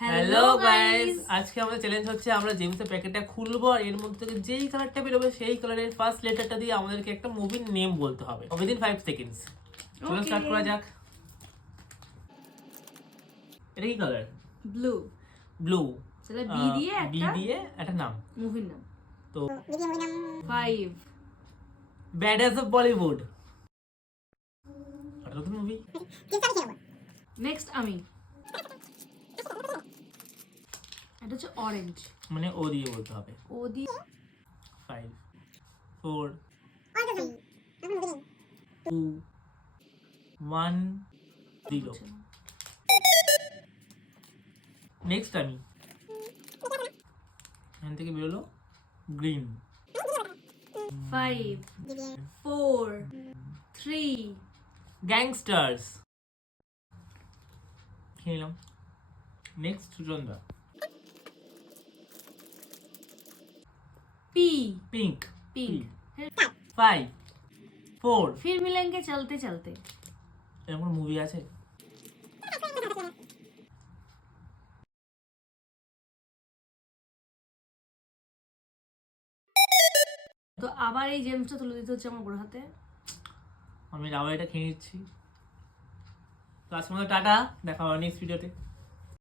Hello guys, আজকে আমাদের challenge হচ্ছে আমরা জেমসের প্যাকেটটা খুলবো আর এর মধ্যে থেকে যেই কালারটা বেরোবে সেই কালারের ফার্স্ট লেটারটা দিয়ে আমাদেরকে একটা মুভির নেম বলতে হবে উইদিন 5 সেকেন্ডস। চলো স্টার্ট করা যাক। এটা কি কালার? ব্লু। ব্লু। সেটা বি দিয়ে একটা নাম, মুভির নাম। তো 5 ব্যাডাস অফ বলিউড। এটা তো মুভি। নেক্সট আমি এটা হচ্ছে অরেঞ্জ, মানে ও দিয়ে বলতে হবে। ও দিয়ে 5 4 2 1 0। নেক্সট আমি এখান থেকে বেরোলো গ্রিন। 5 4 3 গ্যাংস্টার্স খেলাম। নেক্সট সুজনদা पी পিঙ্ক। पिंक 5 4 फिर मिलेंगे चलते चलते। এরকম মুভি আছে? তো আবার এই জেমসটা তুলে দিতে হচ্ছে আমার বড় হাতে। আমি রাওয়াইটা খেয়ে নিচ্ছি। তো আজকের মতো টাটা, দেখা হবে নেক্সট ভিডিওতে।